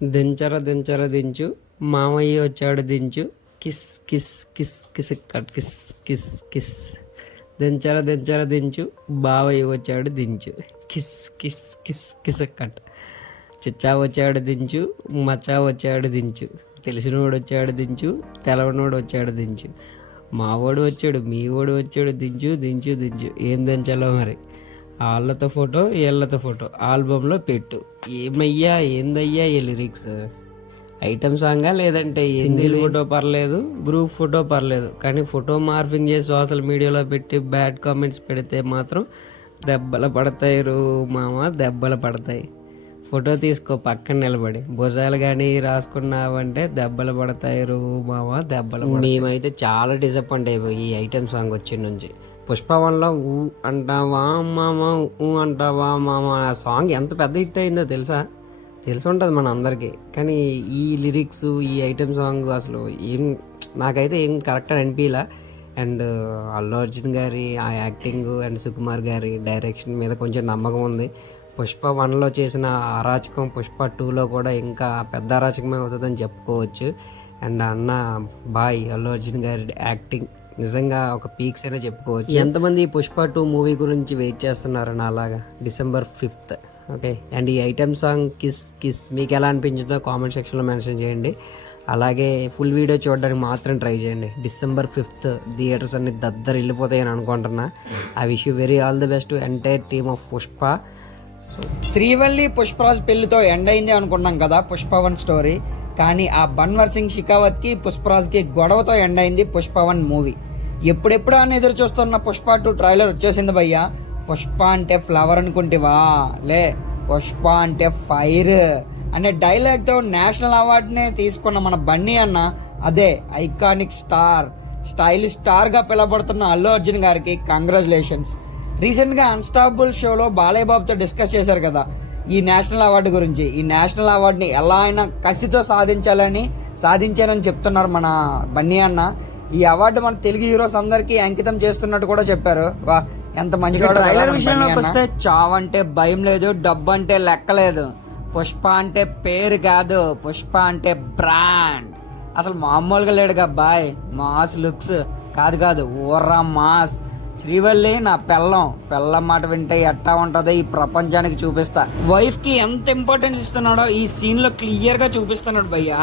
దించర దించర దించు మామయ్య వచ్చాడు దించు kiss kiss kiss kiss cut kiss kiss kiss దించర దించర దించు బావయ్య వచ్చాడు దించు kiss kiss kiss kiss cut చిచ్చా వచ్చాడు దించు మచ్చా వచ్చాడు దించు తెలిసినోడు వచ్చాడు దించు తెలవనోడు వచ్చాడు దించు మావాడు వచ్చాడు మీ వాడు వచ్చాడు దించు దించు దించు ఏం దించాలో మరి వాళ్ళతో ఫోటో వీళ్ళతో ఫోటో ఆల్బంలో పెట్టు ఏమయ్యా ఏందయ్యా ఈ లిరిక్స్ ఐటమ్ సాంగా లేదంటే సింగిల్ ఫోటో పర్లేదు గ్రూప్ ఫోటో పర్లేదు కానీ ఫోటో మార్ఫింగ్ చేసి సోషల్ మీడియాలో పెట్టి బ్యాడ్ కామెంట్స్ పెడితే మాత్రం దెబ్బలు పడతాయి రో మామ దెబ్బలు పడతాయి. ఫోటో తీసుకో పక్కన నిలబడి భుజాలు కానీ రాసుకున్నావంటే దెబ్బలు పడతాయి రో మామ దెబ్బలు. మేమైతే చాలా డిసప్పాయింట్ అయిపోయి ఈ ఐటమ్ సాంగ్ వచ్చిన నుంచి. పుష్పవన్లో ఊ అంటావా మామ ఊ అంటావా మామ ఆ సాంగ్ ఎంత పెద్ద హిట్ అయిందో తెలిసి ఉంటుంది మన అందరికీ. కానీ ఈ లిరిక్స్ ఈ ఐటమ్ సాంగ్ అసలు ఏం నాకైతే ఏం కరెక్ట్ అని అనిపించలే. అండ్ అల్లు అర్జున్ గారి ఆ యాక్టింగ్ అండ్ సుకుమార్ గారి డైరెక్షన్ మీద కొంచెం నమ్మకం ఉంది. పుష్ప 1లో చేసిన అరాచకం పుష్ప 2లో కూడా ఇంకా పెద్ద అరాచకమే అవుతుందని చెప్పుకోవచ్చు. అండ్ అన్న బాయ్ అల్లు అర్జున్ గారి యాక్టింగ్ నిజంగా ఒక పీక్స్ అయినా చెప్పుకోవచ్చు. ఎంతమంది పుష్ప 2 మూవీ గురించి వెయిట్ చేస్తున్నారు నాలాగా December 5th. ఓకే. అండ్ ఈ ఐటమ్ సాంగ్ కిస్ కిస్ మీకు ఎలా అనిపించిందో కామెంట్ సెక్షన్లో మెన్షన్ చేయండి. అలాగే ఫుల్ వీడియో చూడడానికి మాత్రం ట్రై చేయండి. December 5th థియేటర్స్ అన్ని దద్దరు వెళ్ళిపోతాయని అనుకుంటున్నా. I wish you very all the best to entire team of Pushpa. Srivalli Pushparaj పెళ్లితో ఎండ్ అయింది అనుకున్నాం కదా పుష్ప 1 స్టోరీ. కానీ ఆ బన్వర్ సింగ్ షికావత్కి పుష్పరాజ్కి గొడవతో ఎండ్ అయింది పుష్ప 1 మూవీ. ఎప్పుడెప్పుడు అని ఎదురు చూస్తున్న పుష్ప 2 ట్రైలర్ వచ్చేసింది భయ్యా. పుష్ప అంటే ఫ్లవర్ అనుకుంటేవా లే పుష్ప అంటే ఫైర్ అనే డైలాగ్తో నేషనల్ అవార్డునే తీసుకున్న మన బన్నీ అన్న అదే ఐకానిక్ స్టార్ స్టైలిష్ స్టార్గా పిలవబడుతున్న అల్లు అర్జున్ గారికి కంగ్రాచులేషన్స్. రీసెంట్గా అన్స్టాపబుల్ షోలో బాలయ్య బాబుతో డిస్కస్ చేశారు కదా ఈ నేషనల్ అవార్డు గురించి. ఈ నేషనల్ అవార్డుని ఎలా అయినా కసితో సాధించారని చెప్తున్నారు మన బన్నీ అన్న. ఈ అవార్డు మన తెలుగు హీరోస్ అందరికీ అంకితం చేస్తున్నట్టు కూడా చెప్పారు. వా ఎంత మంచి ట్రైలర్ విషయంలోకి వస్తే చావంటే భయం లేదు, డబ్బు అంటే లెక్కలేదు. పుష్ప అంటే పేరు కాదు, పుష్ప అంటే బ్రాండ్. అసలు మామూలుగా లేడుగా బాయ్. మాస్ లుక్స్ కాదు ఓర్రా మాస్. శ్రీవల్లి నా పెళ్ళం మాట వింటే ఎట్టా ఉంటుందో ఈ ప్రపంచానికి చూపిస్తా. వైఫ్ కి ఎంత ఇంపార్టెన్స్ ఇస్తున్నాడో ఈ సీన్ లో క్లియర్ గా చూపిస్తున్నాడు భయ్యా.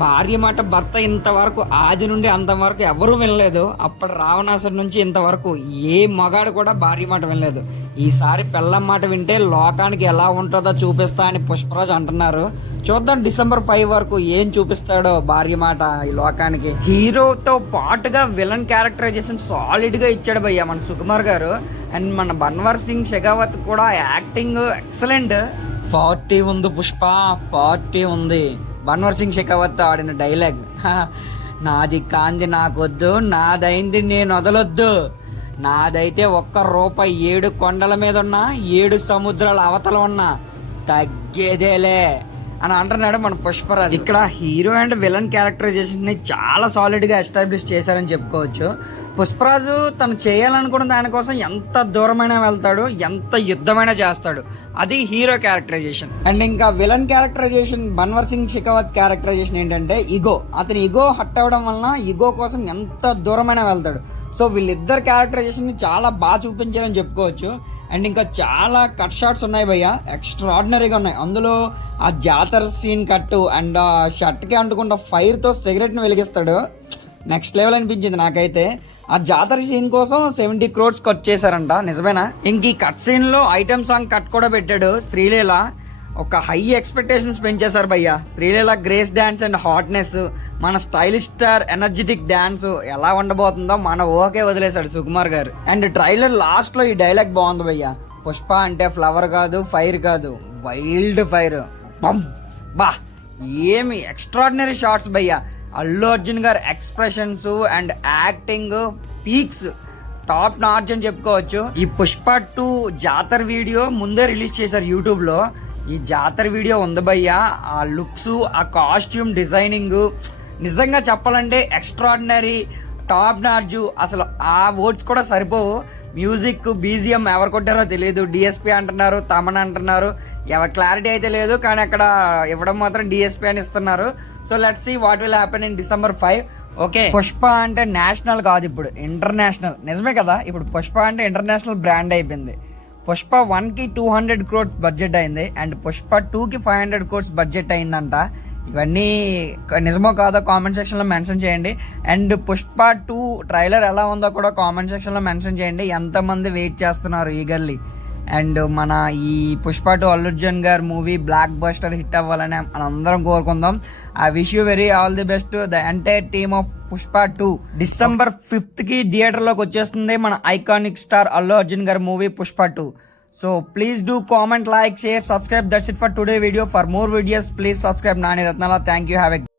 భార్య మాట భర్త ఇంతవరకు ఆది నుండి అంతవరకు ఎవరూ వినలేదు. అప్పటి రావణాసురు నుంచి ఇంతవరకు ఏ మగాడు కూడా భార్య మాట వినలేదు. ఈసారి పెళ్ళం మాట వింటే లోకానికి ఎలా ఉంటుందో చూపిస్తా అని పుష్పరాజ్ అంటున్నారు. చూద్దాం December 5 వరకు ఏం చూపిస్తాడో భార్య మాట ఈ లోకానికి. హీరోతో పాటుగా విలన్ క్యారెక్టరైజేషన్ సాలిడ్ గా ఇచ్చాడు భయ్య మన సుకుమార్ గారు. అండ్ మన బన్వర్ సింగ్ షెకావత్ కూడా యాక్టింగ్ ఎక్సలెంట్. పార్టీ ఉంది పుష్ప, పార్టీ ఉంది. బన్వర్ సింగ్ షెకావత్ ఆడిన డైలాగ్ నాది కాంది నాకొద్దు, నాదైంది నేను వదలొద్దు, నాదైతే ₹1 7 కొండల మీద ఉన్నా 7 సముద్రాల అవతల ఉన్నా తగ్గేదేలే అని అంటున్నాడు మన పుష్పరాజ్. ఇక్కడ హీరో అండ్ విలన్ క్యారెక్టరైజేషన్ ని చాలా సాలిడ్ గా ఎస్టాబ్లిష్ చేశారని చెప్పుకోవచ్చు. పుష్పరాజు తను చేయాలనుకున్న దానికోసం ఎంత దూరమైనా వెళ్తాడు, ఎంత యుద్ధమైనా చేస్తాడు. అది హీరో క్యారెక్టరైజేషన్. అండ్ ఇంకా villain characterization Banwar Singh Shekhawat characterization ఏంటంటే ఇగో. అతని ఇగో హట్ అవ్వడం వలన ఇగో కోసం ఎంత దూరమైనా వెళ్తాడు. సో వీళ్ళిద్దరు క్యారెక్టరైజేషన్ ని చాలా బాగా చూపించారని చెప్పుకోవచ్చు. అండ్ ఇంకా చాలా కట్ షాట్స్ ఉన్నాయి భయ్య, ఎక్స్ట్రాడినరీగా ఉన్నాయి. అందులో ఆ జాతర సీన్ కట్టు అండ్ ఆ షర్ట్కి అంటుకుంటా ఫైర్తో సిగరెట్ని వెలిగిస్తాడు. నెక్స్ట్ లెవెల్ అనిపించింది నాకైతే. ఆ జాతర సీన్ కోసం 70 crores కట్ చేశారంట, నిజమేనా? ఇంక ఈ కట్ సీన్ లో ఐటమ్ సాంగ్ కట్ కూడా పెట్టాడు శ్రీలీల. ఒక హై ఎక్స్పెక్టేషన్స్ పెంచేశారు భయ్య. Sreeleela grace dance and hotness, మన స్టైలిష్ స్టార్ ఎనర్జెటిక్ డాన్స్ ఎలా ఉండబోతుందో మన ఓకే వదిలేశాడు సుకుమార్ గారు. అండ్ ట్రైలర్ లాస్ట్ లో ఈ డైలాగ్ బాగుంది భయ్య. పుష్ప అంటే ఫ్లవర్ కాదు, ఫైర్ కాదు, వైల్డ్ ఫైర్. బా ఏమి ఎక్స్ట్రాడినరీ షాట్స్ భయ్య. అల్లు అర్జున్ గారు expressions and acting peaks top notch అని చెప్పుకోవచ్చు. ఈ పుష్ప 2 జాతర వీడియో ముందే రిలీజ్ చేశారు యూట్యూబ్ లో. ఈ జాతర వీడియో ఉంది భయ్యా. ఆ లుక్స్, ఆ కాస్ట్యూమ్ డిజైనింగ్ నిజంగా చెప్పాలంటే ఎక్స్ట్రాడినరీ, టాప్ నాచ్. అసలు ఆ వర్డ్స్ కూడా సరిపోవు. మ్యూజిక్ బీజిఎం ఎవరు కొట్టారో తెలియదు. డిఎస్పి అంటున్నారు, తమన్ అంటున్నారు, ఎవరి క్లారిటీ అయితే లేదు. కానీ అక్కడ ఇవ్వడం మాత్రం డిఎస్పి అని ఇస్తున్నారు. So let's see what will happen in December 5. Okay, Pushpa అంటే నేషనల్ కాదు, ఇప్పుడు ఇంటర్నేషనల్. నిజమే కదా, ఇప్పుడు పుష్ప అంటే ఇంటర్నేషనల్ బ్రాండ్ అయిపోయింది. పుష్ప 1కి 200 crores బడ్జెట్ అయింది, అండ్ పుష్ప 2కి 500 crores బడ్జెట్ అయిందంట. ఇవన్నీ నిజమో కాదో కామెంట్ సెక్షన్లో మెన్షన్ చేయండి. అండ్ పుష్ప 2 ట్రైలర్ ఎలా ఉందో కూడా కామెంట్ సెక్షన్లో మెన్షన్ చేయండి. ఎంతమంది వెయిట్ చేస్తున్నారు ఈగర్లీ. అండ్ మన ఈ పుష్ప 2 అల్లు అర్జున్ గారి మూవీ బ్లాక్ బస్టర్ హిట్ అవ్వాలని మనం అందరం కోరుకుందాం. I wish you very all the best the entire team of Pushpa 2. December 5కి థియేటర్లోకి వచ్చేస్తుంది మన ఐకానిక్ స్టార్ అల్లు అర్జున్ గారి movie Pushpa 2. So please do comment, like, share, subscribe. That's it for today video. For more videos, please subscribe Nani Ratnala. Thank you. Have a